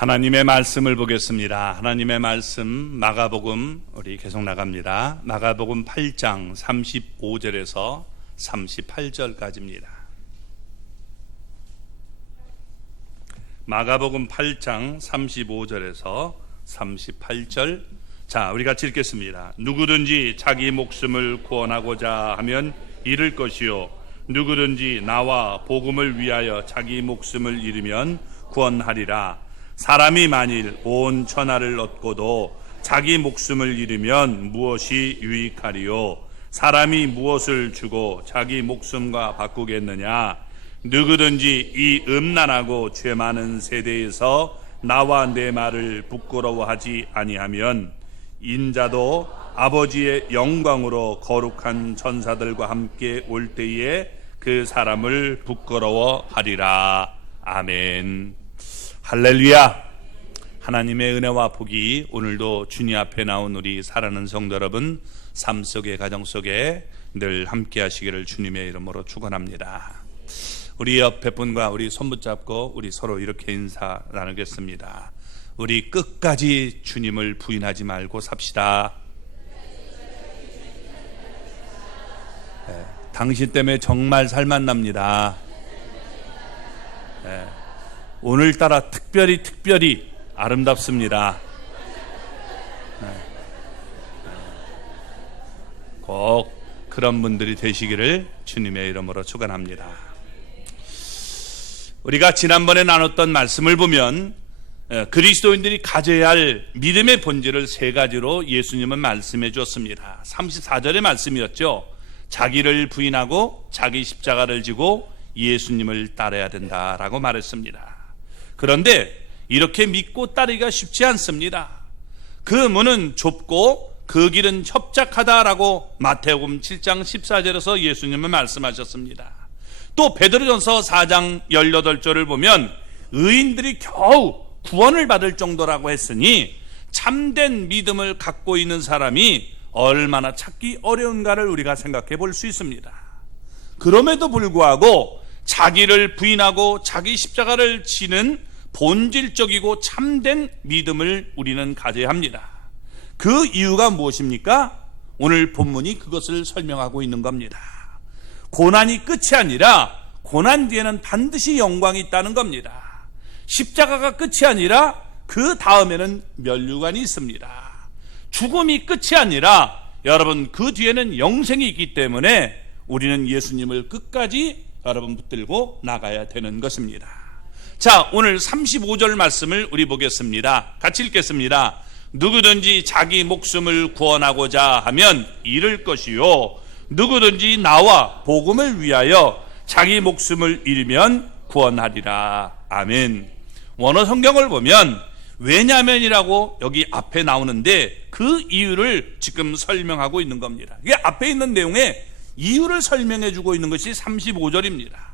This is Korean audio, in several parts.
하나님의 말씀을 보겠습니다. 하나님의 말씀 마가복음 우리 계속 나갑니다. 마가복음 8장 35절에서 38절까지입니다. 마가복음 8장 35절에서 38절. 자, 우리 같이 읽겠습니다. 누구든지 자기 목숨을 구원하고자 하면 잃을 것이요, 누구든지 나와 복음을 위하여 자기 목숨을 잃으면 구원하리라. 사람이 만일 온 천하를 얻고도 자기 목숨을 잃으면 무엇이 유익하리요? 사람이 무엇을 주고 자기 목숨과 바꾸겠느냐? 누구든지 이 음란하고 죄 많은 세대에서 나와 내 말을 부끄러워하지 아니하면 인자도 아버지의 영광으로 거룩한 천사들과 함께 올 때에 그 사람을 부끄러워하리라. 아멘. 할렐루야. 하나님의 은혜와 복이 오늘도 주님 앞에 나온 우리 사랑하는 성도 여러분 삶 속에, 가정 속에 늘 함께 하시기를 주님의 이름으로 축원합니다. 우리 옆에 분과 우리 손 붙잡고 우리 서로 이렇게 인사 나누겠습니다. 우리 끝까지 주님을 부인하지 말고 삽시다. 네, 당신 때문에 정말 살만 납니다. 네, 오늘따라 특별히 아름답습니다. 꼭 그런 분들이 되시기를 주님의 이름으로 축원합니다. 우리가 지난번에 나눴던 말씀을 보면 그리스도인들이 가져야 할 믿음의 본질을 세 가지로 예수님은 말씀해 주었습니다. 34절의 말씀이었죠. 자기를 부인하고 자기 십자가를 지고 예수님을 따라야 된다라고 말했습니다. 그런데 이렇게 믿고 따르기가 쉽지 않습니다. 그 문은 좁고 그 길은 협착하다라고 마태복음 7장 14절에서 예수님은 말씀하셨습니다. 또 베드로전서 4장 18절을 보면 의인들이 겨우 구원을 받을 정도라고 했으니 참된 믿음을 갖고 있는 사람이 얼마나 찾기 어려운가를 우리가 생각해 볼 수 있습니다. 그럼에도 불구하고 자기를 부인하고 자기 십자가를 지는 본질적이고 참된 믿음을 우리는 가져야 합니다. 그 이유가 무엇입니까? 오늘 본문이 그것을 설명하고 있는 겁니다. 고난이 끝이 아니라 고난 뒤에는 반드시 영광이 있다는 겁니다. 십자가가 끝이 아니라 그 다음에는 면류관이 있습니다. 죽음이 끝이 아니라 여러분 그 뒤에는 영생이 있기 때문에 우리는 예수님을 끝까지 여러분 붙들고 나가야 되는 것입니다. 자, 오늘 35절 말씀을 우리 보겠습니다. 같이 읽겠습니다. 누구든지 자기 목숨을 구원하고자 하면 잃을 것이요, 누구든지 나와 복음을 위하여 자기 목숨을 잃으면 구원하리라. 아멘. 원어 성경을 보면 왜냐면이라고 여기 앞에 나오는데 그 이유를 지금 설명하고 있는 겁니다. 이게 앞에 있는 내용에 이유를 설명해 주고 있는 것이 35절입니다.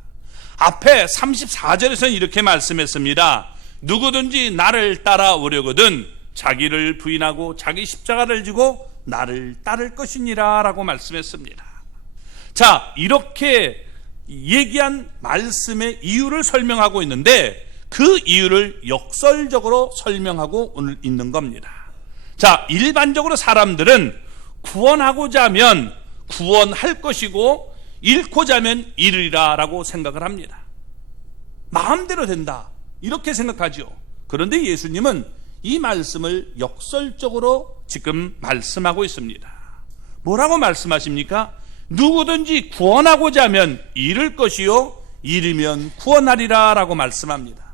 앞에 34절에서는 이렇게 말씀했습니다. 누구든지 나를 따라오려거든 자기를 부인하고 자기 십자가를 지고 나를 따를 것이니라 라고 말씀했습니다. 자, 이렇게 얘기한 말씀의 이유를 설명하고 있는데 그 이유를 역설적으로 설명하고 오늘 있는 겁니다. 자, 일반적으로 사람들은 구원하고자 하면 구원할 것이고 잃고자 하면 잃으리라 라고 생각을 합니다. 마음대로 된다 이렇게 생각하죠. 그런데 예수님은 이 말씀을 역설적으로 지금 말씀하고 있습니다. 뭐라고 말씀하십니까? 누구든지 구원하고자 하면 잃을 것이요, 잃으면 구원하리라 라고 말씀합니다.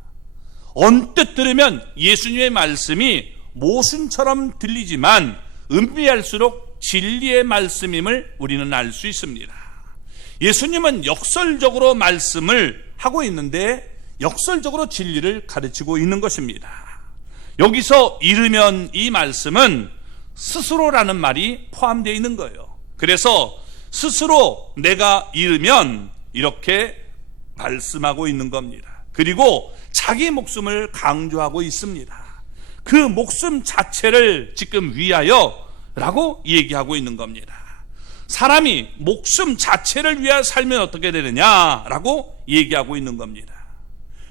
언뜻 들으면 예수님의 말씀이 모순처럼 들리지만 은비할수록 진리의 말씀임을 우리는 알 수 있습니다. 예수님은 역설적으로 말씀을 하고 있는데 역설적으로 진리를 가르치고 있는 것입니다. 여기서 잃으면 이 말씀은 스스로라는 말이 포함되어 있는 거예요. 그래서 스스로 내가 잃으면 이렇게 말씀하고 있는 겁니다. 그리고 자기 목숨을 강조하고 있습니다. 그 목숨 자체를 지금 위하여 라고 얘기하고 있는 겁니다. 사람이 목숨 자체를 위하여 살면 어떻게 되느냐라고 얘기하고 있는 겁니다.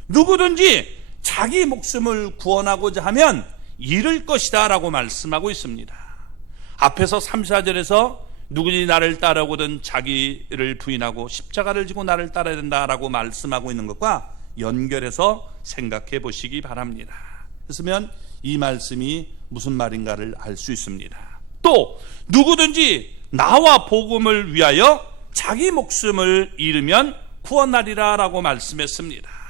누구든지 자기 목숨을 구원하고자 하면 잃을 것이다 라고 말씀하고 있습니다. 앞에서 34절에서 누구니 나를 따르거든 자기를 부인하고 십자가를 지고 나를 따라야 된다라고 말씀하고 있는 것과 연결해서 생각해 보시기 바랍니다. 그렇으면 이 말씀이 무슨 말인가를 알 수 있습니다. 또 누구든지 나와 복음을 위하여 자기 목숨을 잃으면 구원하리라 라고 말씀했습니다.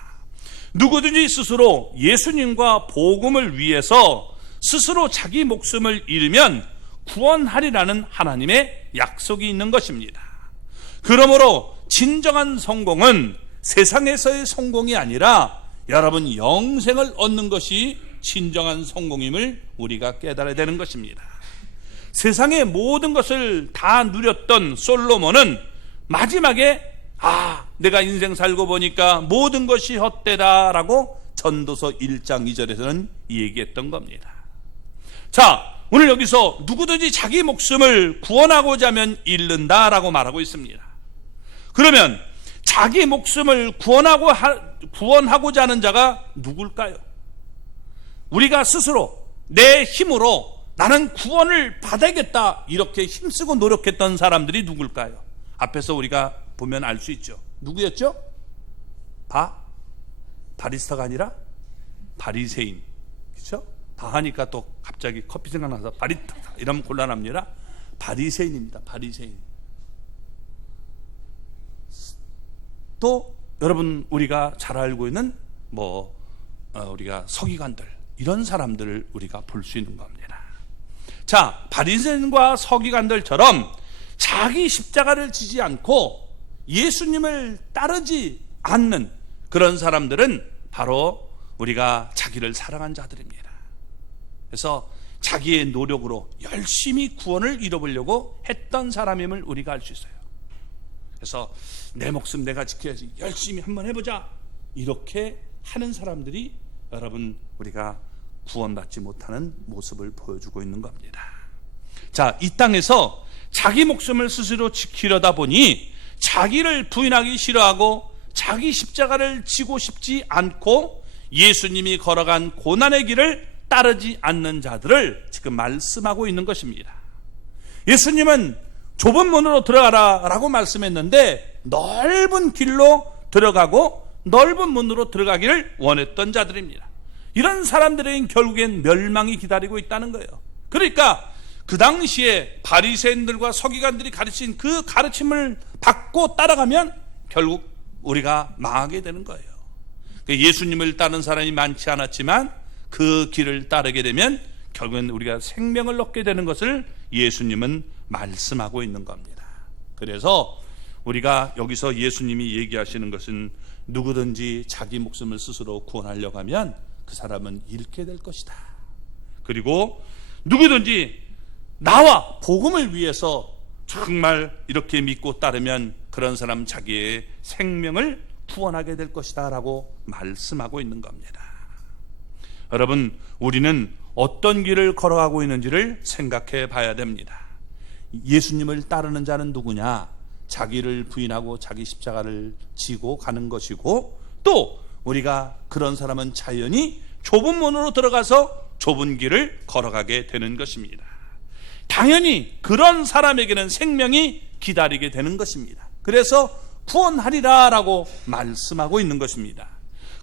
누구든지 스스로 예수님과 복음을 위해서 스스로 자기 목숨을 잃으면 구원하리라는 하나님의 약속이 있는 것입니다. 그러므로 진정한 성공은 세상에서의 성공이 아니라 여러분 영생을 얻는 것이 진정한 성공임을 우리가 깨달아야 되는 것입니다. 세상의 모든 것을 다 누렸던 솔로몬은 마지막에 내가 인생 살고 보니까 모든 것이 헛되다 라고 전도서 1장 2절에서는 얘기했던 겁니다. 자, 오늘 여기서 누구든지 자기 목숨을 구원하고자 하면 잃는다 라고 말하고 있습니다. 그러면 자기 목숨을 구원하고자 하는 자가 누굴까요? 우리가 스스로 내 힘으로 나는 구원을 받아야겠다 이렇게 힘쓰고 노력했던 사람들이 누굴까요? 앞에서 우리가 보면 알 수 있죠. 누구였죠? 바리스타가 아니라 바리새인. 그렇죠? 다 하니까 또 갑자기 커피 생각나서 바리스타 이러면 곤란합니다. 바리새인입니다. 바리새인. 또 여러분 우리가 잘 알고 있는 우리가 서기관들 이런 사람들을 우리가 볼 수 있는 겁니다. 자, 바리새인과 서기관들처럼 자기 십자가를 지지 않고 예수님을 따르지 않는 그런 사람들은 바로 우리가 자기를 사랑한 자들입니다. 그래서 자기의 노력으로 열심히 구원을 이뤄보려고 했던 사람임을 우리가 알 수 있어요. 그래서 내 목숨 내가 지켜야지 열심히 한번 해보자 이렇게 하는 사람들이 여러분 우리가 구원받지 못하는 모습을 보여주고 있는 겁니다. 자, 이 땅에서 자기 목숨을 스스로 지키려다 보니 자기를 부인하기 싫어하고 자기 십자가를 지고 싶지 않고 예수님이 걸어간 고난의 길을 따르지 않는 자들을 지금 말씀하고 있는 것입니다. 예수님은 좁은 문으로 들어가라 라고 말씀했는데 넓은 길로 들어가고 넓은 문으로 들어가기를 원했던 자들입니다. 이런 사람들에겐 결국엔 멸망이 기다리고 있다는 거예요. 그러니까 그 당시에 바리새인들과 서기관들이 가르친 그 가르침을 받고 따라가면 결국 우리가 망하게 되는 거예요. 예수님을 따르는 사람이 많지 않았지만 그 길을 따르게 되면 결국은 우리가 생명을 얻게 되는 것을 예수님은 말씀하고 있는 겁니다. 그래서 우리가 여기서 예수님이 얘기하시는 것은 누구든지 자기 목숨을 스스로 구원하려고 하면 그 사람은 잃게 될 것이다. 그리고 누구든지 나와 복음을 위해서 정말 이렇게 믿고 따르면 그런 사람 자기의 생명을 구원하게 될 것이다 라고 말씀하고 있는 겁니다. 여러분, 우리는 어떤 길을 걸어가고 있는지를 생각해 봐야 됩니다. 예수님을 따르는 자는 누구냐? 자기를 부인하고 자기 십자가를 지고 가는 것이고, 또 우리가 그런 사람은 자연히 좁은 문으로 들어가서 좁은 길을 걸어가게 되는 것입니다. 당연히 그런 사람에게는 생명이 기다리게 되는 것입니다. 그래서 구원하리라 라고 말씀하고 있는 것입니다.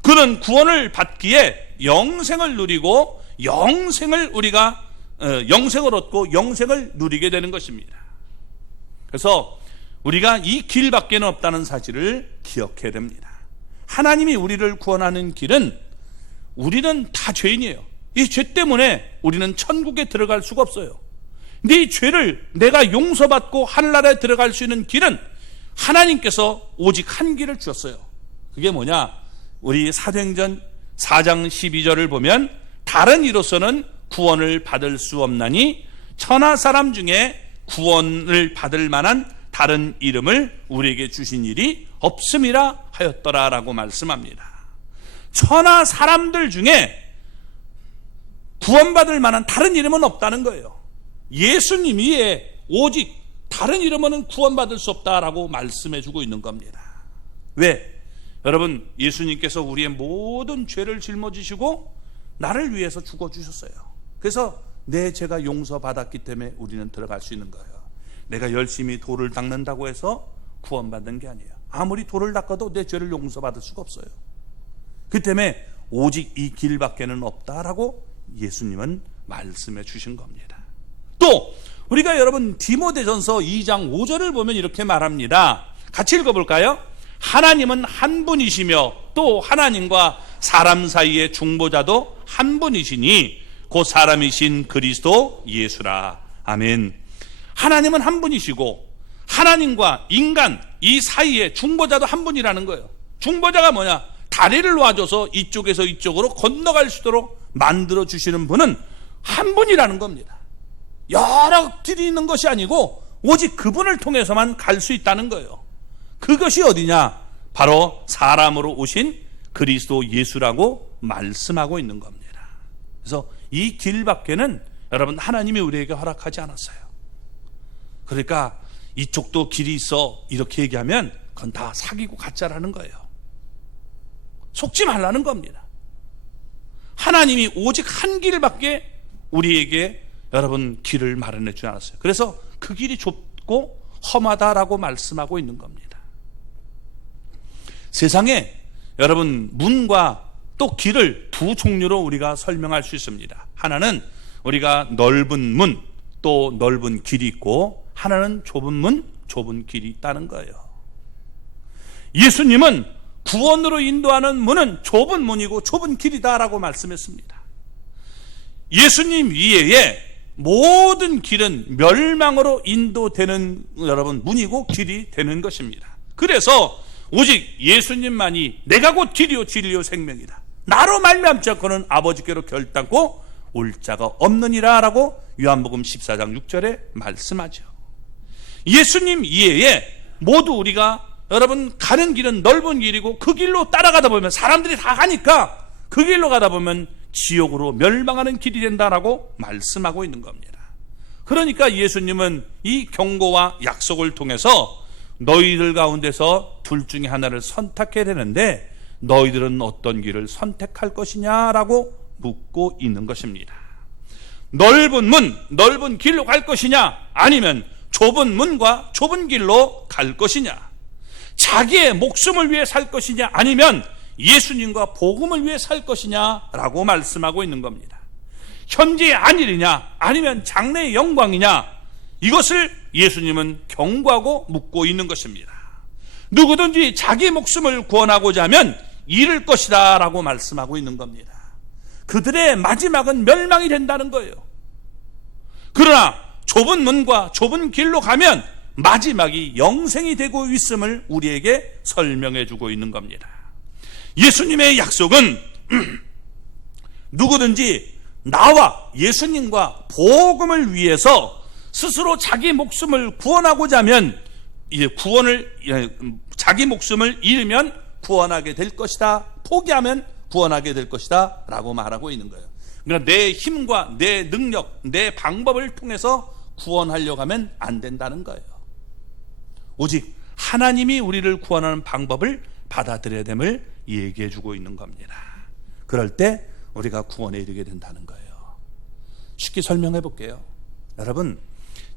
그는 구원을 받기에 영생을 누리고 영생을 얻고 영생을 누리게 되는 것입니다. 그래서 우리가 이 길밖에는 없다는 사실을 기억해야 됩니다. 하나님이 우리를 구원하는 길은 우리는 다 죄인이에요. 이 죄 때문에 우리는 천국에 들어갈 수가 없어요. 근데 이 죄를 내가 용서받고 하늘나라에 들어갈 수 있는 길은 하나님께서 오직 한 길을 주셨어요. 그게 뭐냐? 우리 사도행전 4장 12절을 보면 다른 이로서는 구원을 받을 수 없나니 천하 사람 중에 구원을 받을 만한 다른 이름을 우리에게 주신 일이 없음이라 하였더라 라고 말씀합니다. 천하 사람들 중에 구원받을 만한 다른 이름은 없다는 거예요. 예수님 위에 오직 다른 이름은 구원받을 수 없다라고 말씀해 주고 있는 겁니다. 왜? 여러분, 예수님께서 우리의 모든 죄를 짊어지시고 나를 위해서 죽어주셨어요. 그래서 내 죄가 용서받았기 때문에 우리는 들어갈 수 있는 거예요. 내가 열심히 돌을 닦는다고 해서 구원받는 게 아니에요. 아무리 돌을 닦아도 내 죄를 용서받을 수가 없어요. 그 때문에 오직 이 길밖에는 없다라고 예수님은 말씀해 주신 겁니다. 또 우리가 여러분 디모데전서 2장 5절을 보면 이렇게 말합니다. 같이 읽어볼까요? 하나님은 한 분이시며 또 하나님과 사람 사이의 중보자도 한 분이시니 곧 사람이신 그리스도 예수라. 아멘. 하나님은 한 분이시고 하나님과 인간 이 사이의 중보자도 한 분이라는 거예요. 중보자가 뭐냐? 다리를 놔줘서 이쪽에서 이쪽으로 건너갈 수 있도록 만들어 주시는 분은 한 분이라는 겁니다. 여러 길이 있는 것이 아니고 오직 그분을 통해서만 갈 수 있다는 거예요. 그것이 어디냐? 바로 사람으로 오신 그리스도 예수라고 말씀하고 있는 겁니다. 그래서 이 길밖에는 여러분 하나님이 우리에게 허락하지 않았어요. 그러니까 이쪽도 길이 있어 이렇게 얘기하면 그건 다 사기고 가짜라는 거예요. 속지 말라는 겁니다. 하나님이 오직 한 길밖에 우리에게 여러분 길을 마련해 주지 않았어요. 그래서 그 길이 좁고 험하다라고 말씀하고 있는 겁니다. 세상에 여러분 문과 또 길을 두 종류로 우리가 설명할 수 있습니다. 하나는 우리가 넓은 문 또 넓은 길이 있고 하나는 좁은 문 좁은 길이 있다는 거예요. 예수님은 구원으로 인도하는 문은 좁은 문이고 좁은 길이다라고 말씀했습니다. 예수님 이외에 모든 길은 멸망으로 인도되는 여러분 문이고 길이 되는 것입니다. 그래서 오직 예수님만이 내가 곧 길이요 진리요 생명이다. 나로 말미암지 않고는 아버지께로 결단코 올 자가 없느니라 라고 요한복음 14장 6절에 말씀하죠. 예수님 이외에 모두 우리가 여러분 가는 길은 넓은 길이고 그 길로 따라가다 보면 사람들이 다 가니까 그 길로 가다 보면 지옥으로 멸망하는 길이 된다라고 말씀하고 있는 겁니다. 그러니까 예수님은 이 경고와 약속을 통해서 너희들 가운데서 둘 중에 하나를 선택해야 되는데 너희들은 어떤 길을 선택할 것이냐라고 묻고 있는 것입니다. 넓은 문, 넓은 길로 갈 것이냐 아니면 좁은 문과 좁은 길로 갈 것이냐, 자기의 목숨을 위해 살 것이냐 아니면 예수님과 복음을 위해 살 것이냐라고 말씀하고 있는 겁니다. 현재의 안일이냐 아니면 장래의 영광이냐, 이것을 예수님은 경고하고 묻고 있는 것입니다. 누구든지 자기 목숨을 구원하고자 하면 잃을 것이다 라고 말씀하고 있는 겁니다. 그들의 마지막은 멸망이 된다는 거예요. 그러나 좁은 문과 좁은 길로 가면 마지막이 영생이 되고 있음을 우리에게 설명해 주고 있는 겁니다. 예수님의 약속은 누구든지 나와 예수님과 복음을 위해서 스스로 자기 목숨을 구원하고자 하면 자기 목숨을 잃으면 구원하게 될 것이다, 포기하면 구원하게 될 것이다 라고 말하고 있는 거예요. 그러니까 내 힘과 내 능력, 내 방법을 통해서 구원하려고 하면 안 된다는 거예요. 오직 하나님이 우리를 구원하는 방법을 받아들여야 됨을 얘기해 주고 있는 겁니다. 그럴 때 우리가 구원에 이르게 된다는 거예요. 쉽게 설명해 볼게요. 여러분,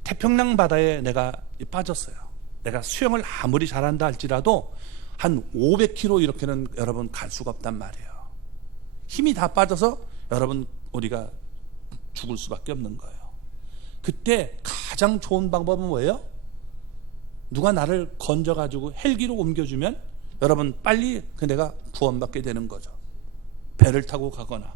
태평양 바다에 내가 빠졌어요. 내가 수영을 아무리 잘한다 할지라도 한 500km 이렇게는 여러분 갈 수가 없단 말이에요. 힘이 다 빠져서 여러분 우리가 죽을 수밖에 없는 거예요. 그때 가장 좋은 방법은 뭐예요? 누가 나를 건져가지고 헬기로 옮겨주면 여러분 빨리 내가 구원받게 되는 거죠. 배를 타고 가거나.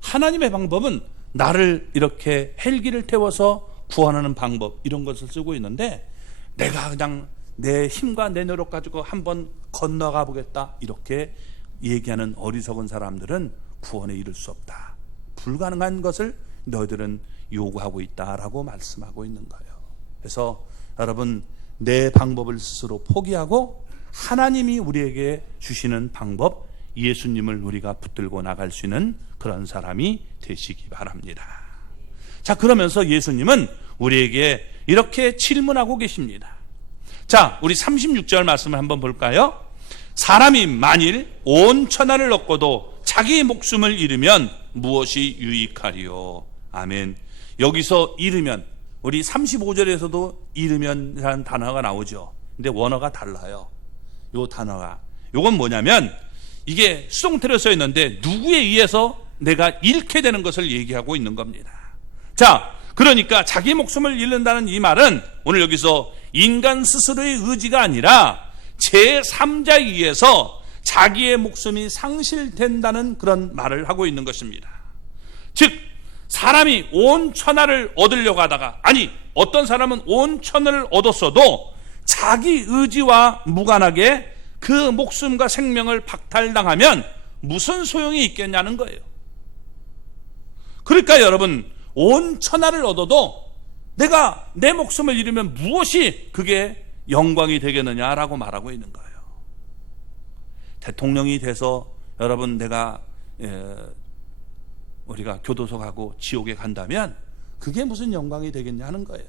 하나님의 방법은 나를 이렇게 헬기를 태워서 구원하는 방법, 이런 것을 쓰고 있는데 내가 그냥 내 힘과 내 노력 가지고 한번 건너가 보겠다 이렇게 얘기하는 어리석은 사람들은 구원에 이를 수 없다. 불가능한 것을 너희들은 요구하고 있다라고 말씀하고 있는 거예요. 그래서 여러분, 내 방법을 스스로 포기하고 하나님이 우리에게 주시는 방법, 예수님을 우리가 붙들고 나갈 수 있는 그런 사람이 되시기 바랍니다. 자, 그러면서 예수님은 우리에게 이렇게 질문하고 계십니다. 자, 우리 36절 말씀을 한번 볼까요? 사람이 만일 온 천하를 얻고도 자기 목숨을 잃으면 무엇이 유익하리요? 아멘. 여기서 잃으면, 우리 35절에서도 잃으면이라는 단어가 나오죠. 근데 원어가 달라요. 요 단어가. 요건 뭐냐면 이게 수동태로 써 있는데 누구에 의해서 내가 잃게 되는 것을 얘기하고 있는 겁니다. 자, 그러니까 자기 목숨을 잃는다는 이 말은 오늘 여기서 인간 스스로의 의지가 아니라 제3자에 의해서 자기의 목숨이 상실된다는 그런 말을 하고 있는 것입니다. 즉 사람이 온 천하를 얻으려고 하다가, 아니 어떤 사람은 온 천하를 얻었어도 자기 의지와 무관하게 그 목숨과 생명을 박탈당하면 무슨 소용이 있겠냐는 거예요. 그러니까 여러분, 온 천하를 얻어도 내가 내 목숨을 잃으면 무엇이 그게 영광이 되겠느냐라고 말하고 있는 거예요. 대통령이 돼서 여러분 내가 우리가 교도소 가고 지옥에 간다면 그게 무슨 영광이 되겠냐 하는 거예요.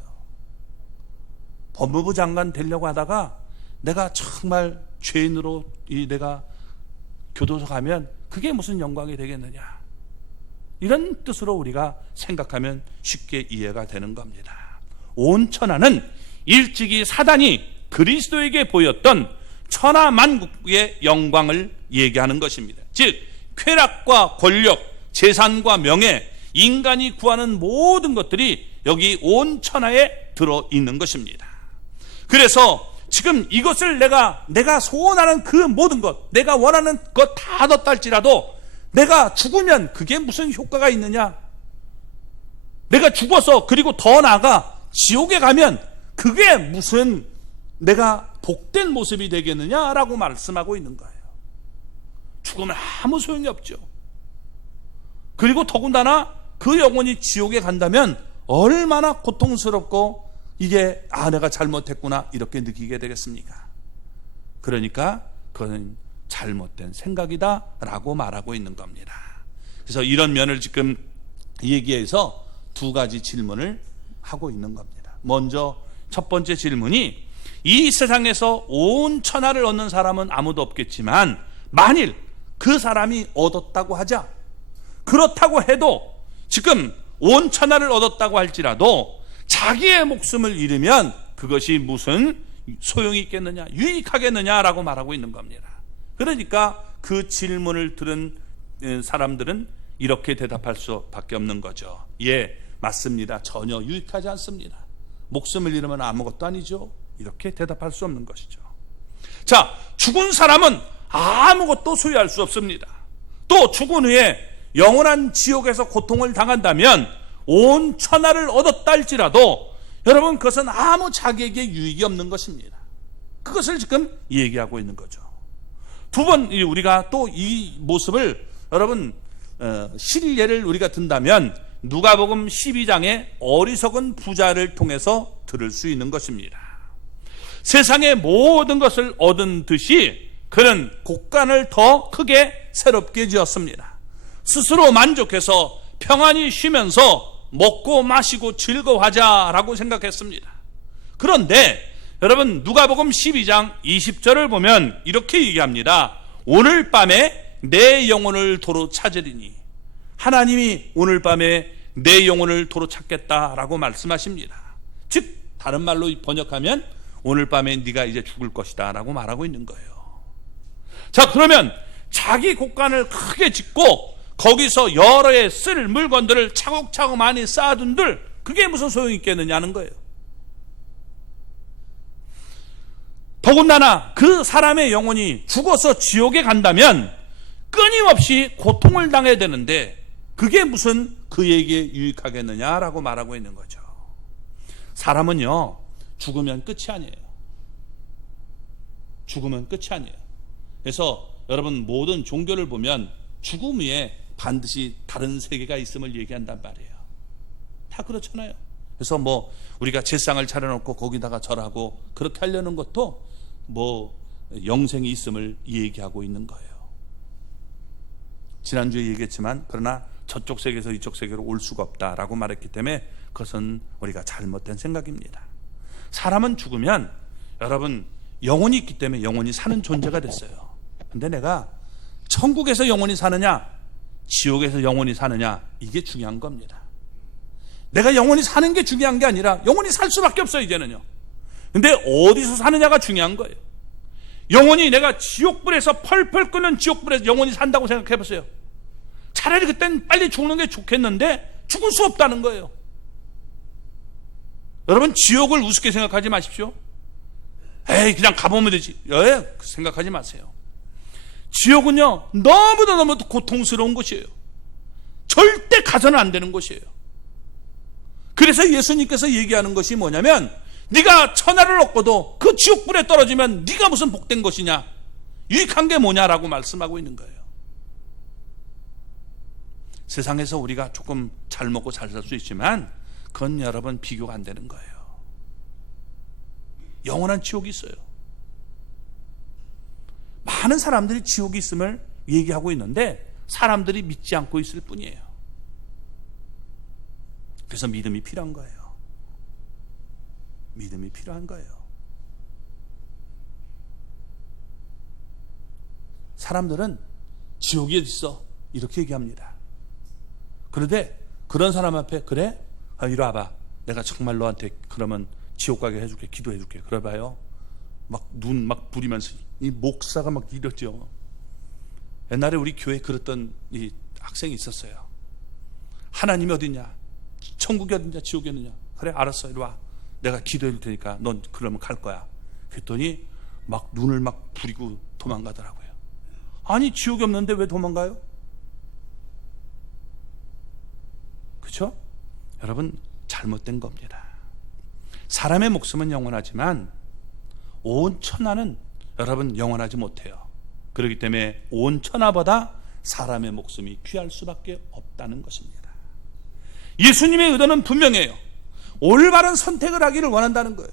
법무부 장관 되려고 하다가 내가 정말 죄인으로 내가 교도소 가면 그게 무슨 영광이 되겠느냐, 이런 뜻으로 우리가 생각하면 쉽게 이해가 되는 겁니다. 온 천하는 일찍이 사단이 그리스도에게 보였던 천하만국의 영광을 얘기하는 것입니다. 즉 쾌락과 권력, 재산과 명예, 인간이 구하는 모든 것들이 여기 온 천하에 들어있는 것입니다. 그래서 지금 이것을 내가 소원하는 그 모든 것, 내가 원하는 것 다 얻었다 할지라도 내가 죽으면 그게 무슨 효과가 있느냐? 내가 죽어서 그리고 더 나아가 지옥에 가면 그게 무슨 내가 복된 모습이 되겠느냐라고 말씀하고 있는 거예요. 죽으면 아무 소용이 없죠. 그리고 더군다나 그 영혼이 지옥에 간다면 얼마나 고통스럽고 이게 내가 잘못했구나 이렇게 느끼게 되겠습니까? 그러니까 그건 잘못된 생각이다 라고 말하고 있는 겁니다. 그래서 이런 면을 지금 얘기해서 두 가지 질문을 하고 있는 겁니다. 먼저 첫 번째 질문이, 이 세상에서 온 천하를 얻는 사람은 아무도 없겠지만 만일 그 사람이 얻었다고 하자, 그렇다고 해도 지금 온 천하를 얻었다고 할지라도 자기의 목숨을 잃으면 그것이 무슨 소용이 있겠느냐, 유익하겠느냐라고 말하고 있는 겁니다. 그러니까 그 질문을 들은 사람들은 이렇게 대답할 수밖에 없는 거죠. 예, 맞습니다. 전혀 유익하지 않습니다. 목숨을 잃으면 아무것도 아니죠. 이렇게 대답할 수 없는 것이죠. 자, 죽은 사람은 아무것도 소유할 수 없습니다. 또 죽은 후에 영원한 지옥에서 고통을 당한다면 온 천하를 얻었다 할지라도 여러분 그것은 아무 자기에게 유익이 없는 것입니다. 그것을 지금 얘기하고 있는 거죠. 두 번 우리가 또 이 모습을 여러분 실례를 우리가 든다면 누가복음 12장의 어리석은 부자를 통해서 들을 수 있는 것입니다. 세상의 모든 것을 얻은 듯이 그는 곡간을 더 크게 새롭게 지었습니다. 스스로 만족해서 평안히 쉬면서 먹고 마시고 즐거워하자라고 생각했습니다. 그런데 여러분 누가복음 12장 20절을 보면 이렇게 얘기합니다. 오늘 밤에 내 영혼을 도로 찾으리니, 하나님이 오늘 밤에 내 영혼을 도로 찾겠다라고 말씀하십니다. 즉 다른 말로 번역하면 오늘 밤에 네가 이제 죽을 것이다 라고 말하고 있는 거예요. 자, 그러면 자기 곡간을 크게 짓고 거기서 여러 해 쓸 물건들을 차곡차곡 많이 쌓아둔들 그게 무슨 소용이 있겠느냐는 거예요. 더군다나 그 사람의 영혼이 죽어서 지옥에 간다면 끊임없이 고통을 당해야 되는데 그게 무슨 그에게 유익하겠느냐라고 말하고 있는 거죠. 사람은요, 죽으면 끝이 아니에요. 죽으면 끝이 아니에요. 그래서 여러분 모든 종교를 보면 죽음 후에 반드시 다른 세계가 있음을 얘기한단 말이에요. 다 그렇잖아요. 그래서 뭐 우리가 제상을 차려놓고 거기다가 절하고 그렇게 하려는 것도 뭐 영생이 있음을 얘기하고 있는 거예요. 지난주에 얘기했지만 그러나 저쪽 세계에서 이쪽 세계로 올 수가 없다라고 말했기 때문에 그것은 우리가 잘못된 생각입니다. 사람은 죽으면 여러분 영혼이 있기 때문에 영혼이 사는 존재가 됐어요. 근데 내가 천국에서 영원히 사느냐 지옥에서 영원히 사느냐, 이게 중요한 겁니다. 내가 영원히 사는 게 중요한 게 아니라 영원히 살 수밖에 없어요, 이제는요. 근데 어디서 사느냐가 중요한 거예요. 영원히 내가 지옥불에서 펄펄 끓는 지옥불에서 영원히 산다고 생각해 보세요. 차라리 그땐 빨리 죽는 게 좋겠는데 죽을 수 없다는 거예요. 여러분, 지옥을 우습게 생각하지 마십시오. 에이, 그냥 가보면 되지. 생각하지 마세요. 지옥은요, 너무도 고통스러운 곳이에요. 절대 가서는 안 되는 곳이에요. 그래서 예수님께서 얘기하는 것이 뭐냐면, 네가 천하를 얻고도 그 지옥불에 떨어지면 네가 무슨 복된 것이냐, 유익한 게 뭐냐라고 말씀하고 있는 거예요. 세상에서 우리가 조금 잘 먹고 잘 살 수 있지만 그건 여러분 비교가 안 되는 거예요. 영원한 지옥이 있어요. 많은 사람들이 지옥이 있음을 얘기하고 있는데 사람들이 믿지 않고 있을 뿐이에요. 그래서 믿음이 필요한 거예요. 믿음이 필요한 거예요. 사람들은 지옥이 어디 있어? 이렇게 얘기합니다. 그런데 그런 사람 앞에, 그래? 이리 와봐. 내가 정말 너한테 그러면 지옥 가게 해줄게. 기도해줄게. 그래 봐요. 막 눈 막 부리면서 이 목사가 막 이랬죠. 옛날에 우리 교회에 그랬던 이 학생이 있었어요. 하나님이 어디냐? 천국이 어디냐? 지옥이 어디냐? 그래, 알았어. 이리 와. 내가 기도해줄 테니까 넌 그러면 갈 거야. 그랬더니 막 눈을 막 부리고 도망가더라고요. 아니, 지옥이 없는데 왜 도망가요? 그렇죠? 여러분, 잘못된 겁니다. 사람의 목숨은 영원하지만 온 천하는 여러분 영원하지 못해요. 그렇기 때문에 온 천하보다 사람의 목숨이 귀할 수밖에 없다는 것입니다. 예수님의 의도는 분명해요. 올바른 선택을 하기를 원한다는 거예요.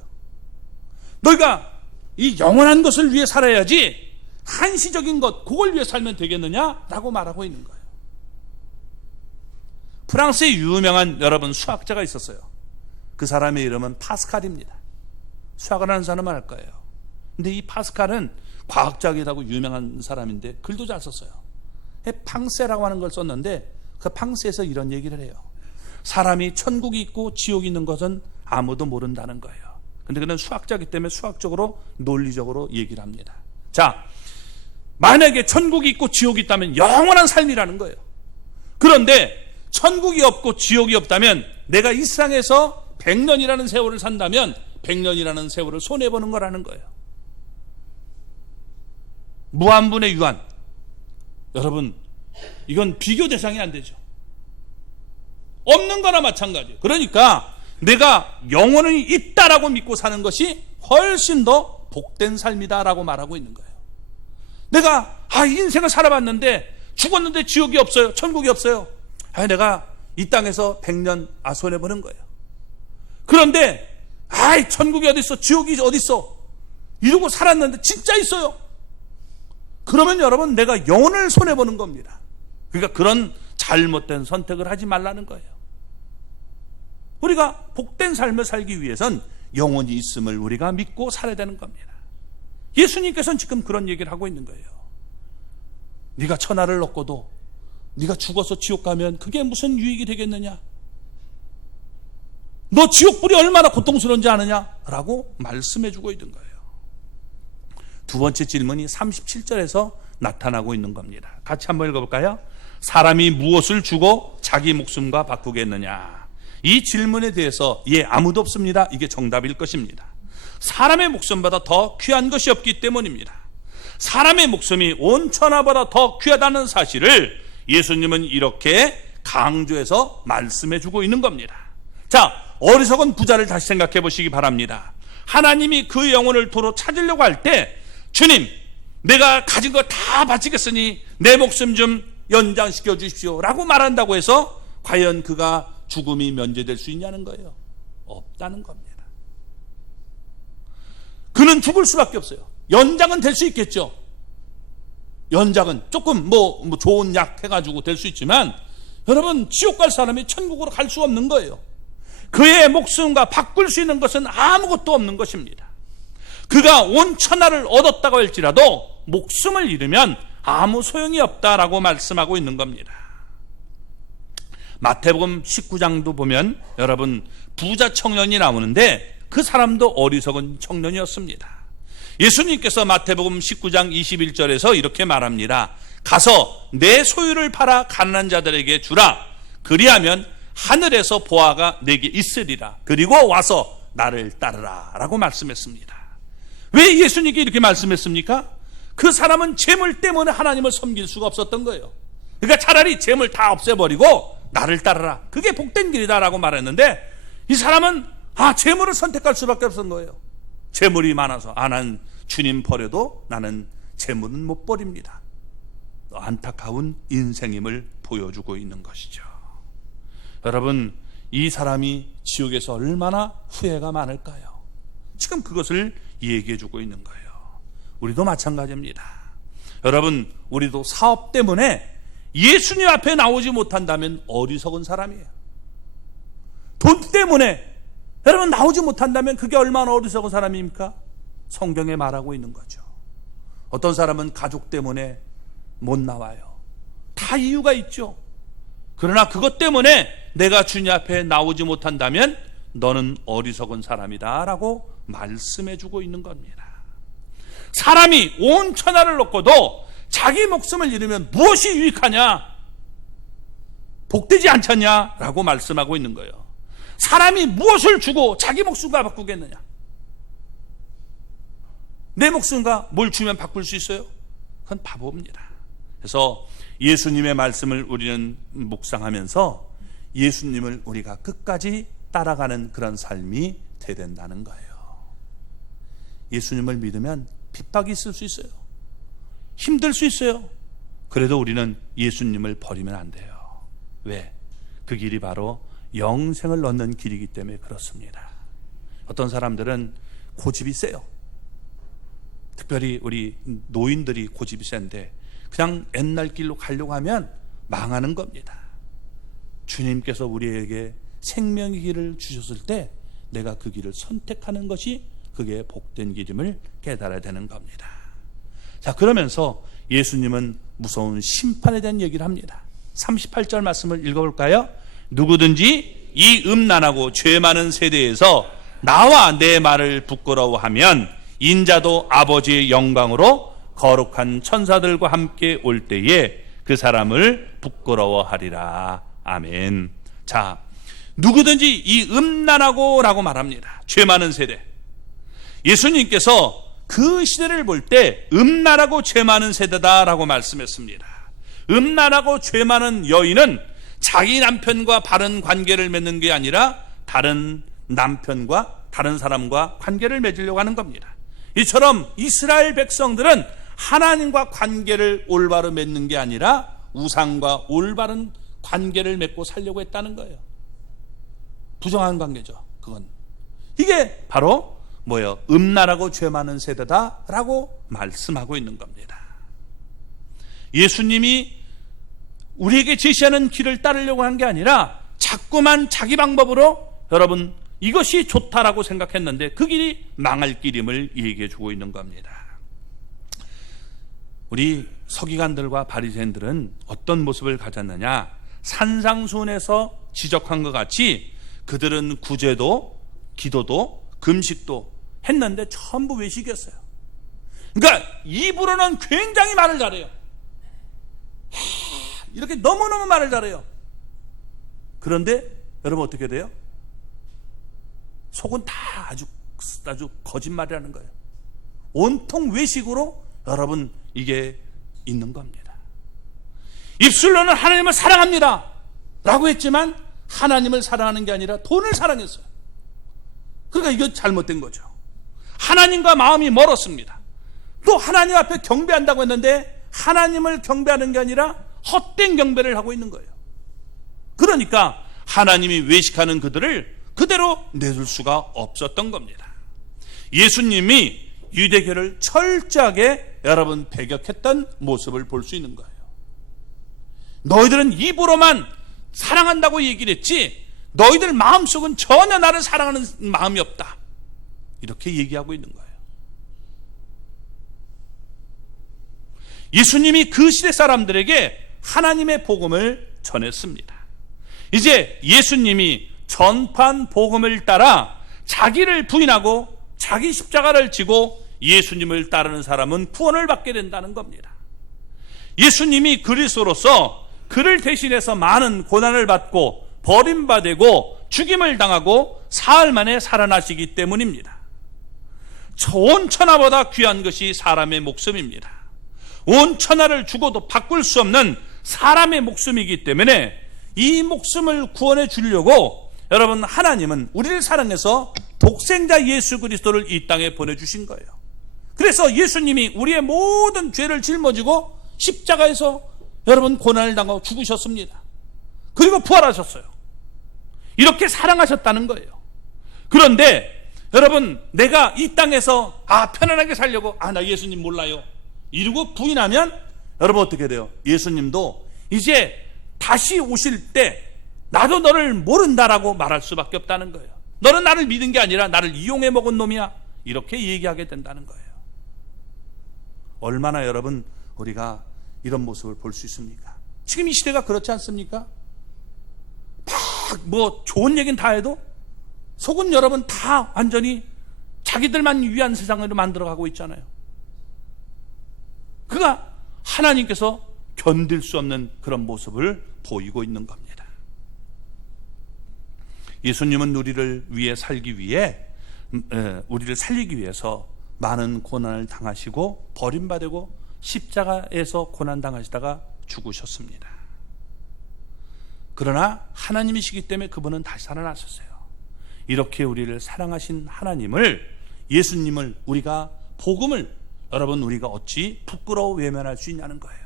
너희가 이 영원한 것을 위해 살아야지 한시적인 것, 그걸 위해 살면 되겠느냐라고 말하고 있는 거예요. 프랑스의 유명한 여러분 수학자가 있었어요. 그 사람의 이름은 파스칼입니다. 수학을 하는 사람은 알 거예요. 근데 이 파스칼은 과학자이라고 유명한 사람인데 글도 잘 썼어요. 팡세라고 하는 걸 썼는데 그 팡세에서 이런 얘기를 해요. 사람이 천국이 있고 지옥이 있는 것은 아무도 모른다는 거예요. 근데 그는 수학자이기 때문에 수학적으로 논리적으로 얘기를 합니다. 자, 만약에 천국이 있고 지옥이 있다면 영원한 삶이라는 거예요. 그런데 천국이 없고 지옥이 없다면 내가 이 세상에서 100년이라는 세월을 산다면 100년이라는 세월을 손해보는 거라는 거예요. 무한분의 유한. 여러분, 이건 비교 대상이 안 되죠. 없는 거나 마찬가지예요. 그러니까 내가 영원히 있다라고 믿고 사는 것이 훨씬 더 복된 삶이다라고 말하고 있는 거예요. 내가 인생을 살아봤는데 죽었는데 지옥이 없어요. 천국이 없어요. 내가 이 땅에서 100년 손해보는 거예요. 그런데 천국이 어디 있어? 지옥이 어디 있어? 이러고 살았는데 진짜 있어요. 그러면 여러분, 내가 영혼을 손해보는 겁니다. 그러니까 그런 잘못된 선택을 하지 말라는 거예요. 우리가 복된 삶을 살기 위해선 영혼이 있음을 우리가 믿고 살아야 되는 겁니다. 예수님께서는 지금 그런 얘기를 하고 있는 거예요. 네가 천하를 얻고도 네가 죽어서 지옥 가면 그게 무슨 유익이 되겠느냐? 너 지옥불이 얼마나 고통스러운지 아느냐? 라고 말씀해주고 있는 거예요. 두 번째 질문이 37절에서 나타나고 있는 겁니다. 같이 한번 읽어볼까요? 사람이 무엇을 주고 자기 목숨과 바꾸겠느냐? 이 질문에 대해서 아무도 없습니다. 이게 정답일 것입니다. 사람의 목숨보다 더 귀한 것이 없기 때문입니다. 사람의 목숨이 온 천하보다 더 귀하다는 사실을 예수님은 이렇게 강조해서 말씀해주고 있는 겁니다. 자, 어리석은 부자를 다시 생각해 보시기 바랍니다. 하나님이 그 영혼을 도로 찾으려고 할 때, 주님, 내가 가진 거 다 바치겠으니 내 목숨 좀 연장시켜 주십시오 라고 말한다고 해서 과연 그가 죽음이 면제될 수 있냐는 거예요. 없다는 겁니다. 그는 죽을 수밖에 없어요. 연장은 될 수 있겠죠. 연장은 조금 좋은 약 해가지고 될 수 있지만, 여러분, 지옥 갈 사람이 천국으로 갈 수 없는 거예요. 그의 목숨과 바꿀 수 있는 것은 아무것도 없는 것입니다. 그가 온 천하를 얻었다고 할지라도 목숨을 잃으면 아무 소용이 없다라고 말씀하고 있는 겁니다. 마태복음 19장도 보면 여러분 부자 청년이 나오는데 그 사람도 어리석은 청년이었습니다. 예수님께서 마태복음 19장 21절에서 이렇게 말합니다. 가서 내 소유를 팔아 가난한 자들에게 주라. 그리하면 하늘에서 보화가 내게 있으리라. 그리고 와서 나를 따르라 라고 말씀했습니다. 왜 예수님께 이렇게 말씀했습니까? 그 사람은 재물 때문에 하나님을 섬길 수가 없었던 거예요. 그러니까 차라리 재물 다 없애버리고 나를 따르라. 그게 복된 길이다 라고 말했는데 이 사람은 재물을 선택할 수밖에 없었던 거예요. 재물이 많아서 난 주님 버려도 나는 재물은 못 버립니다. 안타까운 인생임을 보여주고 있는 것이죠. 여러분, 이 사람이 지옥에서 얼마나 후회가 많을까요? 지금 그것을 얘기해주고 있는 거예요. 우리도 마찬가지입니다. 여러분, 우리도 사업 때문에 예수님 앞에 나오지 못한다면 어리석은 사람이에요. 돈 때문에 여러분 나오지 못한다면 그게 얼마나 어리석은 사람입니까? 성경에 말하고 있는 거죠. 어떤 사람은 가족 때문에 못 나와요. 다 이유가 있죠. 그러나 그것 때문에 내가 주님 앞에 나오지 못한다면 너는 어리석은 사람이다 라고 말씀해주고 있는 겁니다. 사람이 온 천하를 얻고도 자기 목숨을 잃으면 무엇이 유익하냐? 복되지 않잖냐? 라고 말씀하고 있는 거예요. 사람이 무엇을 주고 자기 목숨과 바꾸겠느냐? 내 목숨과 뭘 주면 바꿀 수 있어요? 그건 바보입니다. 그래서 예수님의 말씀을 우리는 묵상하면서 예수님을 우리가 끝까지 따라가는 그런 삶이 돼야 된다는 거예요. 예수님을 믿으면 핍박이 있을 수 있어요. 힘들 수 있어요. 그래도 우리는 예수님을 버리면 안 돼요. 왜? 그 길이 바로 영생을 얻는 길이기 때문에 그렇습니다. 어떤 사람들은 고집이 세요. 특별히 우리 노인들이 고집이 센데 그냥 옛날 길로 가려고 하면 망하는 겁니다. 주님께서 우리에게 생명의 길을 주셨을 때 내가 그 길을 선택하는 것이 그게 복된 길임을 깨달아야 되는 겁니다. 자, 그러면서 예수님은 무서운 심판에 대한 얘기를 합니다. 38절 말씀을 읽어볼까요? 누구든지 이 음란하고 죄 많은 세대에서 나와 내 말을 부끄러워하면 인자도 아버지의 영광으로 거룩한 천사들과 함께 올 때에 그 사람을 부끄러워하리라. 아멘. 자, 누구든지 이 음란하고 라고 말합니다. 죄 많은 세대. 예수님께서 그 시대를 볼 때 음란하고 죄 많은 세대다라고 말씀했습니다. 음란하고 죄 많은 여인은 자기 남편과 바른 관계를 맺는 게 아니라 다른 남편과 다른 사람과 관계를 맺으려고 하는 겁니다. 이처럼 이스라엘 백성들은 하나님과 관계를 올바로 맺는 게 아니라 우상과 올바른 관계를 맺고 살려고 했다는 거예요. 부정한 관계죠. 그건 이게 바로 뭐예요? 음란하고 죄 많은 세대다라고 말씀하고 있는 겁니다. 예수님이 우리에게 제시하는 길을 따르려고 한 게 아니라 자꾸만 자기 방법으로 여러분 이것이 좋다라고 생각했는데 그 길이 망할 길임을 얘기해 주고 있는 겁니다. 우리 서기관들과 바리새인들은 어떤 모습을 가졌느냐? 산상수훈에서 지적한 것 같이 그들은 구제도 기도도 금식도 했는데 전부 외식이었어요. 그러니까 입으로는 굉장히 말을 잘해요. 이렇게 너무너무 말을 잘해요. 그런데 여러분 어떻게 돼요? 속은 다 아주 거짓말이라는 거예요. 온통 외식으로 여러분 이게 있는 겁니다. 입술로는 하나님을 사랑합니다 라고 했지만 하나님을 사랑하는 게 아니라 돈을 사랑했어요. 그러니까 이거 잘못된 거죠. 하나님과 마음이 멀었습니다. 또 하나님 앞에 경배한다고 했는데 하나님을 경배하는 게 아니라 헛된 경배를 하고 있는 거예요. 그러니까 하나님이 외식하는 그들을 그대로 내둘 수가 없었던 겁니다. 예수님이 유대교를 철저하게 여러분 배격했던 모습을 볼 수 있는 거예요. 너희들은 입으로만 사랑한다고 얘기를 했지 너희들 마음속은 전혀 나를 사랑하는 마음이 없다. 이렇게 얘기하고 있는 거예요. 예수님이 그 시대 사람들에게 하나님의 복음을 전했습니다. 이제 예수님이 전파한 복음을 따라 자기를 부인하고 자기 십자가를 지고 예수님을 따르는 사람은 구원을 받게 된다는 겁니다. 예수님이 그리스도로서 그를 대신해서 많은 고난을 받고 버림받고 죽임을 당하고 사흘 만에 살아나시기 때문입니다. 온 천하보다 귀한 것이 사람의 목숨입니다. 온 천하를 주고도 바꿀 수 없는 사람의 목숨이기 때문에 이 목숨을 구원해 주려고 여러분, 하나님은 우리를 사랑해서 독생자 예수 그리스도를 이 땅에 보내주신 거예요. 그래서 예수님이 우리의 모든 죄를 짊어지고 십자가에서 여러분 고난을 당하고 죽으셨습니다. 그리고 부활하셨어요. 이렇게 사랑하셨다는 거예요. 그런데 여러분, 내가 이 땅에서 편안하게 살려고 나 예수님 몰라요 이러고 부인하면 여러분 어떻게 돼요? 예수님도 이제 다시 오실 때 나도 너를 모른다라고 말할 수밖에 없다는 거예요. 너는 나를 믿은 게 아니라 나를 이용해 먹은 놈이야, 이렇게 얘기하게 된다는 거예요. 얼마나 여러분 우리가 이런 모습을 볼 수 있습니까? 지금 이 시대가 그렇지 않습니까? 막 좋은 얘기는 다 해도 속은 여러분 다 완전히 자기들만 위한 세상으로 만들어가고 있잖아요. 그가 하나님께서 견딜 수 없는 그런 모습을 보이고 있는 겁니다. 예수님은 우리를 위해 살기 위해 우리를 살리기 위해서 많은 고난을 당하시고 버림받고 십자가에서 고난당하시다가 죽으셨습니다. 그러나 하나님이시기 때문에 그분은 다시 살아나셨어요. 이렇게 우리를 사랑하신 하나님을, 예수님을, 우리가 복음을 여러분 우리가 어찌 부끄러워 외면할 수 있냐는 거예요.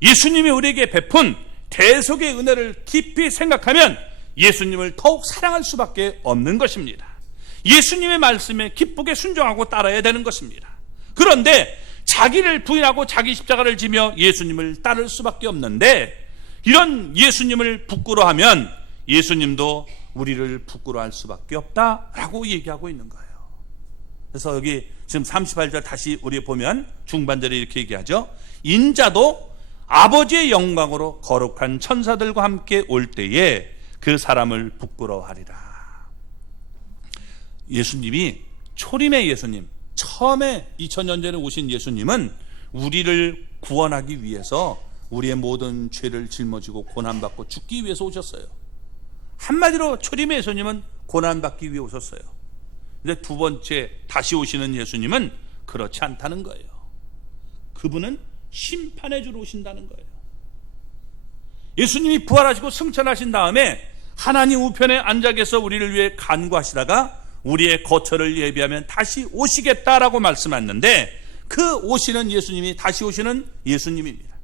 예수님이 우리에게 베푼 대속의 은혜를 깊이 생각하면 예수님을 더욱 사랑할 수밖에 없는 것입니다. 예수님의 말씀에 기쁘게 순종하고 따라야 되는 것입니다. 그런데 자기를 부인하고 자기 십자가를 지며 예수님을 따를 수밖에 없는데, 이런 예수님을 부끄러워하면 예수님도 우리를 부끄러워할 수밖에 없다라고 얘기하고 있는 거예요. 그래서 여기 지금 38절 다시 우리 보면 중반절에 이렇게 얘기하죠. 인자도 아버지의 영광으로 거룩한 천사들과 함께 올 때에 그 사람을 부끄러워하리라. 예수님이, 초림의 예수님, 처음에 2000년 전에 오신 예수님은 우리를 구원하기 위해서 우리의 모든 죄를 짊어지고 고난받고 죽기 위해서 오셨어요. 한마디로 초림의 예수님은 고난받기 위해 오셨어요. 근데 두 번째 다시 오시는 예수님은 그렇지 않다는 거예요. 그분은 심판해 주러 오신다는 거예요. 예수님이 부활하시고 승천하신 다음에 하나님 우편에 앉아 계셔 우리를 위해 간구하시다가 우리의 거처를 예비하면 다시 오시겠다라고 말씀하셨는데, 그 오시는 예수님이 다시 오시는 예수님입니다.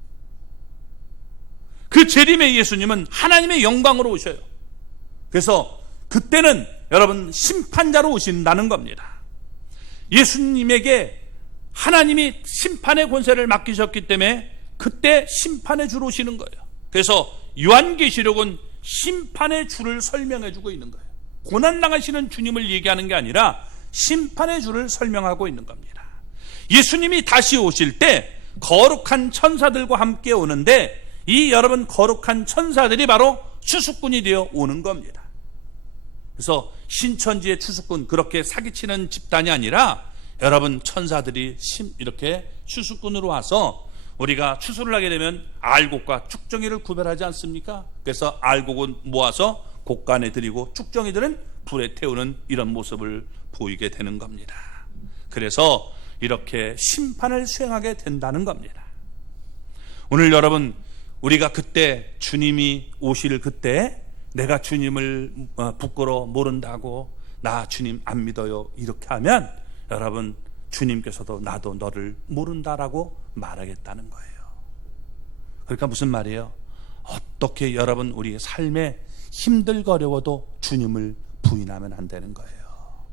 그 재림의 예수님은 하나님의 영광으로 오셔요. 그래서 그때는 여러분 심판자로 오신다는 겁니다. 예수님에게 하나님이 심판의 권세를 맡기셨기 때문에 그때 심판의 주로 오시는 거예요. 그래서 요한계시록은 심판의 주를 설명해 주고 있는 거예요. 고난당하시는 주님을 얘기하는 게 아니라 심판의 주를 설명하고 있는 겁니다. 예수님이 다시 오실 때 거룩한 천사들과 함께 오는데, 이 여러분 거룩한 천사들이 바로 추수꾼이 되어 오는 겁니다. 그래서 신천지의 추수꾼, 그렇게 사기치는 집단이 아니라 여러분 천사들이 이렇게 추수꾼으로 와서, 우리가 추수를 하게 되면 알곡과 쭉정이를 구별하지 않습니까? 그래서 알곡은 모아서 곡간에 드리고 쭉정이들은 불에 태우는 이런 모습을 보이게 되는 겁니다. 그래서 이렇게 심판을 수행하게 된다는 겁니다. 오늘 여러분, 우리가 그때 주님이 오실 그때 내가 주님을 부끄러워 모른다고, 나 주님 안 믿어요 이렇게 하면 여러분 주님께서도 나도 너를 모른다라고 말하겠다는 거예요. 그러니까 무슨 말이에요? 어떻게 여러분 우리의 삶에 힘들고 어려워도 주님을 부인하면 안 되는 거예요.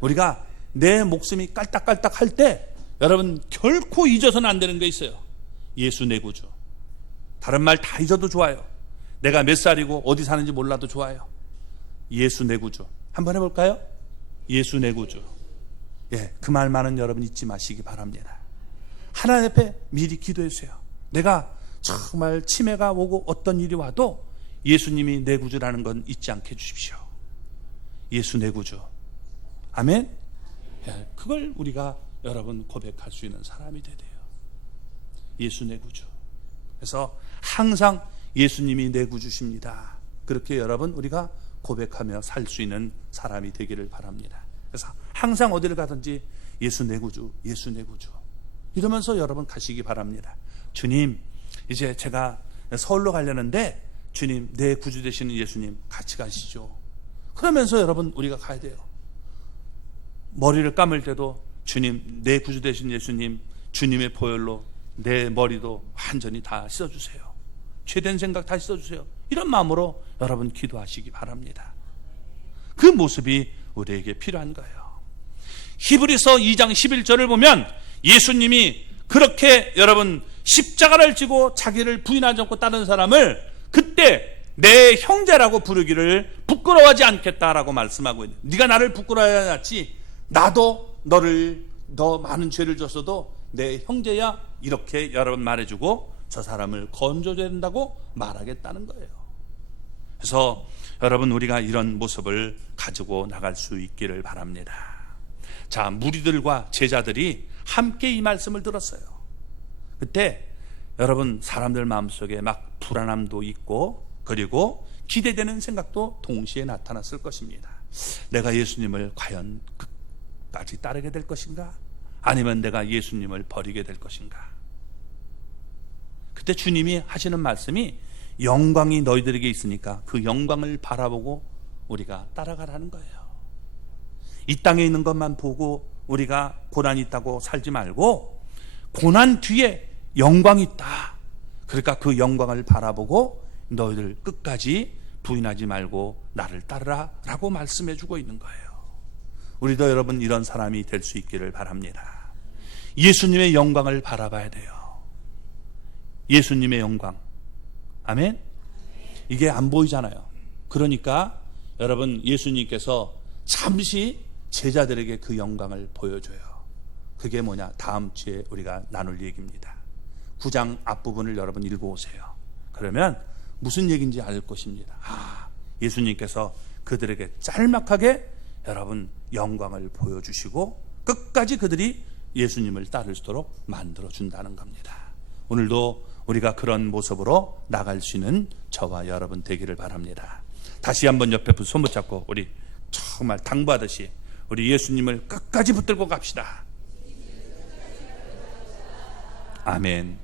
우리가 내 목숨이 깔딱깔딱 할 때 여러분 결코 잊어서는 안 되는 게 있어요. 예수 내 구주. 다른 말 다 잊어도 좋아요. 내가 몇 살이고 어디 사는지 몰라도 좋아요. 예수 내 구주. 한번 해볼까요? 예수 내 구주. 그 말만은 여러분 잊지 마시기 바랍니다. 하나님 앞에 미리 기도해주세요. 내가 정말 치매가 오고 어떤 일이 와도 예수님이 내 구주라는 건 잊지 않게 해주십시오. 예수 내 구주. 아멘. 그걸 우리가 여러분 고백할 수 있는 사람이 돼야 돼요. 예수 내 구주. 그래서 항상 예수님이 내 구주십니다. 그렇게 여러분 우리가 고백하며 살 수 있는 사람이 되기를 바랍니다. 그래서 항상 어디를 가든지 예수 내 구주, 예수 내 구주 이러면서 여러분 가시기 바랍니다. 주님, 이제 제가 서울로 가려는데 주님, 내 구주 되시는 예수님 같이 가시죠. 그러면서 여러분 우리가 가야 돼요. 머리를 감을 때도 주님, 내 구주 되신 예수님, 주님의 보혈로 내 머리도 완전히 다 씻어주세요. 죄된 생각 다 씻어주세요. 이런 마음으로 여러분 기도하시기 바랍니다. 그 모습이 우리에게 필요한 거예요. 히브리서 2장 11절을 보면 예수님이 그렇게 여러분 십자가를 지고 자기를 부인하지 않고 따른 사람을 그때 내 형제라고 부르기를 부끄러워하지 않겠다라고 말씀하고 있는, 네가 나를 부끄러워하지 않지 나도 너 많은 죄를 졌어도 내 형제야, 이렇게 여러분 말해주고 저 사람을 건져줘야 된다고 말하겠다는 거예요. 그래서 여러분 우리가 이런 모습을 가지고 나갈 수 있기를 바랍니다. 자, 무리들과 제자들이 함께 이 말씀을 들었어요. 그때 여러분 사람들 마음속에 막 불안함도 있고 그리고 기대되는 생각도 동시에 나타났을 것입니다. 내가 예수님을 과연 끝까지 따르게 될 것인가? 아니면 내가 예수님을 버리게 될 것인가? 그때 주님이 하시는 말씀이 영광이 너희들에게 있으니까 그 영광을 바라보고 우리가 따라가라는 거예요. 이 땅에 있는 것만 보고 우리가 고난이 있다고 살지 말고 고난 뒤에 영광이 있다. 그러니까 그 영광을 바라보고 너희들 끝까지 부인하지 말고 나를 따르라 라고 말씀해 주고 있는 거예요. 우리도 여러분 이런 사람이 될 수 있기를 바랍니다. 예수님의 영광을 바라봐야 돼요. 예수님의 영광. 아멘. 이게 안 보이잖아요. 그러니까 여러분 예수님께서 잠시 제자들에게 그 영광을 보여줘요. 그게 뭐냐? 다음 주에 우리가 나눌 얘기입니다. 9장 앞부분을 여러분 읽어오세요. 그러면 무슨 얘기인지 알 것입니다. 예수님께서 그들에게 짤막하게 여러분 영광을 보여주시고 끝까지 그들이 예수님을 따를 수 있도록 만들어준다는 겁니다. 오늘도 우리가 그런 모습으로 나갈 수 있는 저와 여러분 되기를 바랍니다. 다시 한번 옆에 손 붙잡고 우리 정말 당부하듯이 우리 예수님을 끝까지 붙들고 갑시다. 아멘.